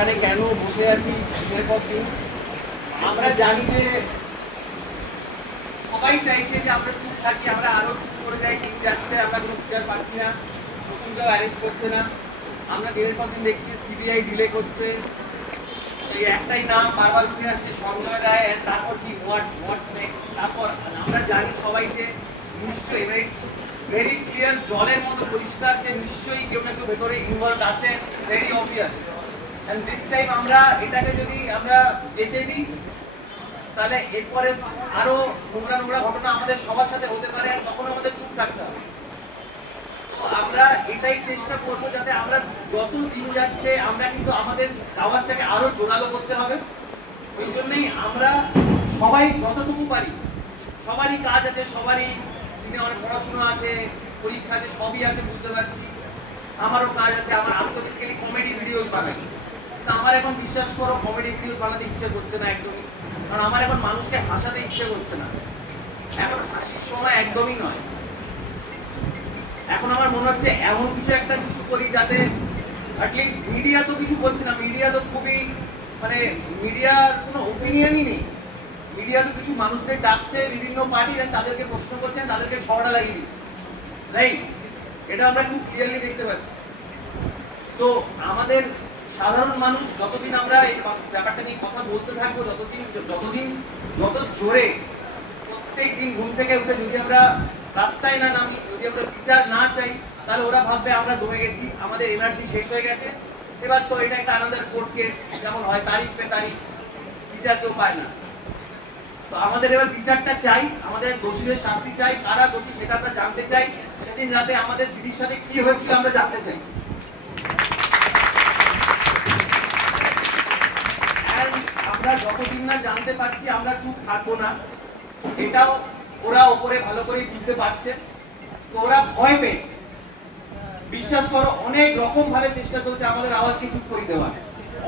এখানে কেন বসে আছি দিনের পর দিন আমরা জানি যে সবাই চাইছে যে আমরা চুপ থাকি, আমরা আরও চুপ করে যাই, দিন যাচ্ছে, আমরা কোনো বিচার পাচ্ছি না নতুন কেউ অ্যারেস্ট করছে না। আমরা দিনের পর দিন দেখছি সিবিআই ডিলে করছে। এই একটাই নাম বারবার উঠে আসছে, সঞ্জয় রায় তারপর কি হোয়াট হোয়াট নেক্সট তারপর আমরা জানি সবাই যে নিশ্চয়ই ভেরি ক্লিয়ার জলের মতো পরিষ্কার যে নিশ্চয়ই কেউ না কেউ ভেতরে ইনভলভ আছে very obvious and this time আমরা এটাকে যদি আমরা যেতে দিই, তাহলে এরপরে আরও নোংরা নোংরা ঘটনা আমাদের সবার সাথে হতে পারে আর তখন আমাদের চুপ থাকতে হবে। তো আমরা এটাই চেষ্টা করব যাতে আমরা যত দিন যাচ্ছে আমরা কিন্তু আমাদের আওয়াজটাকে আরও জোরালো করতে হবে। ওই জন্যই আমরা সবাই যতটুকু পারি, সবারই কাজ আছে, সবারই দিনে অনেক পড়াশোনা আছে, পরীক্ষা আছে, সবই আছে, বুঝতে পারছি। আমারও কাজ আছে, আমার, আমি তো বেসিক্যালি কমেডি ভিডিওস বানাই। কিন্তু আমার এখন বিশ্বাস করো কমেডি ভিডিওস বানাতে ইচ্ছে করছে না একদমই। কারণ আমার এখন মানুষকে হাসাতে ইচ্ছে করছে না। এখন হাসির সময় একদমই নয়। এখন আমার মনে হচ্ছে এমন কিছু একটা কিছু করি যাতে অ্যাটলিস্ট মিডিয়া তো কিছু করছে না। মিডিয়া তো খুবই মানে মিডিয়ার কোনো ওপিনিয়নই নেই। মিডিয়া তো কিছু মানুষদের ডাকছে, বিভিন্ন পার্টি তাদেরকে প্রশ্ন করছে, তাদেরকে ঝগড়া লাগিয়ে দিচ্ছে। রাইট এটা আমরা খুব ক্লিয়ারলি দেখতে পাচ্ছি। তো আমাদের সাধারণ মানুষ যতদিন আমরা এই ব্যাপারটা নিয়ে কথা বলতে থাকব, যতদিন যতদিন, যত জোরে প্রত্যেক দিন ঘুম থেকে উঠে যদি আমরা রাস্তায় না নামি, যদি আমরা বিচার না চাই, তাহলে ওরা ভাববে আমরা দমে গেছি, আমাদের এনার্জি শেষ হয়ে গেছে। এবার তো এটা একটা আনাদার কোর্ট কেস যেমন হয় তারিখ পে তারিখ বিচার কেউ পায় না। তো আমাদের এবার বিচারটা চাই, আমাদের দোষীদের শাস্তি চাই, কারা দোষী সেটা আমরা জানতে চাই। সেদিন রাতে আমাদের দিদির সাথে কি হয়েছিল আমরা জানতে চাই। আমরা যতদিন না জানতে পারছি, আমরা চুপ থাকব না। এটাও ওরা ওপরে ভালো করেই বুঝতে পারছে। তো ওরা ভয় পেয়েছে। বিশ্বাস করো, অনেক রকম ভাবে চেষ্টা চলছে আমাদের আওয়াজকে চুপ করে দেওয়ার।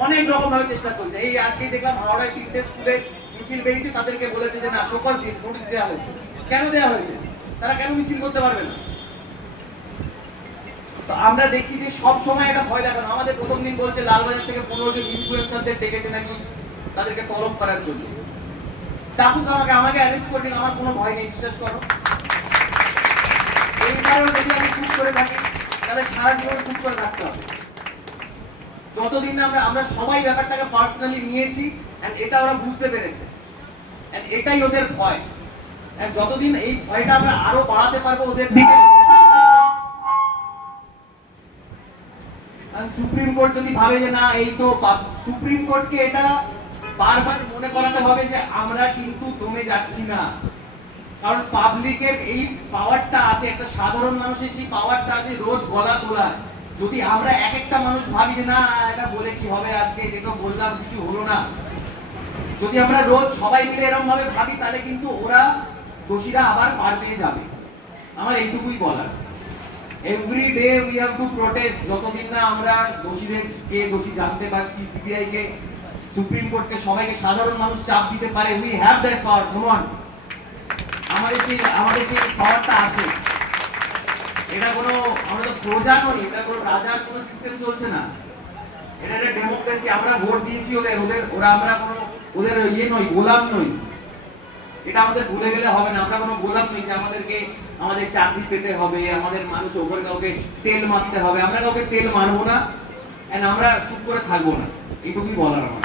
অনেক রকম ভাবে চেষ্টা চলছে। এই আজকে দেখলাম হাওড়ায় তিনটে স্কুলে মিছিল বেরিয়েছে, তাদেরকে বলেছে যে, না, সকল নোটিশ দেওয়া হয়েছে। কেন দেওয়া হয়েছে? তারা কেন মিছিল করতে পারবে না? তো আমরা দেখছি যে সব সময় এটা ভয় দেখানো। আমাদের প্রথম দিন বলছে, লালবাজার থেকে পনেরো জন ইনফ্লুয়েন্সারদের ডেকেছে নাকি তাদেরকে তলব করার জন্য। ডাকুক আমাকে আমাকে অ্যারেস্ট করে দিন, আমার কোনো ভয় নেই, বিশ্বাস করো। এইবারেও যদি আমি চুপ করে থাকি, তাহলে সারা জীবন চুপ করে থাকতে হবে। যতদিন না আমরা আমরা সবাই ব্যাপারটাকে পার্সোনালি নিয়েছি, and এটা ওরা বুঝতে পেরেছে। And এটাই ওদের ভয়। And যতদিন এই ভয়টা আমরা আরও বাড়াতে পারব ওদের সুপ্রিম কোর্ট যদি ভাবে যে না, এই তো সুপ্রিম কোর্টকে এটা বারবার মনে করাতে হবে যে আমরা কিন্তু দমে যাচ্ছি না। কারণ পাবলিকের এই পাওয়ারটা আছে, একটা সাধারণ মানুষের সেই পাওয়ারটা আছে রোজ গলা তোলা যদি আমরা এক একটা মানুষ ভাবি যে, না, এটা বলে কি হবে আজকে? এটা বললাম, কিছু হলো না। যদি আমরা রোজ সবাই মিলে এরকম ভাবে ভাবি, তাহলে কিন্তু ওরা দোষীরা আবার পার পেয়ে যাবে। আমার এইটুকুই বলার। Every day we have to protest যতদিন না আমরা দোষীদের কে দোষী জানতে পারছি সিবিআই কে সুপ্রিম কোর্টকে সবাইকে সাধারণ মানুষ চাপ দিতে পারে। We have that power common আমাদের সেই আমাদের সেই পাওয়ারটা আছে। এটা কোনো, আমরা তো প্রজা নই, এটা কোনো রাজার কোনো সিস্টেম চলছে না। এটা একটা ডেমোক্রেসি আমরা ভোট দিয়েছি ওদের ওদের, ওরা আমরা কোনো, ওদের ইয়ে নই, গোলাম নই। এটা আমাদের ভুলে গেলে হবে না, আমরা কোনো গোলাম নই যে আমাদেরকে, আমাদের চাকরি পেতে হবে, আমাদের মানুষ ওপরে কাউকে তেল মারতে হবে। আমরা কাউকে তেল মারবো না অ্যান্ড আমরা চুপ করে থাকব না। এইটুকুই বলার আমার।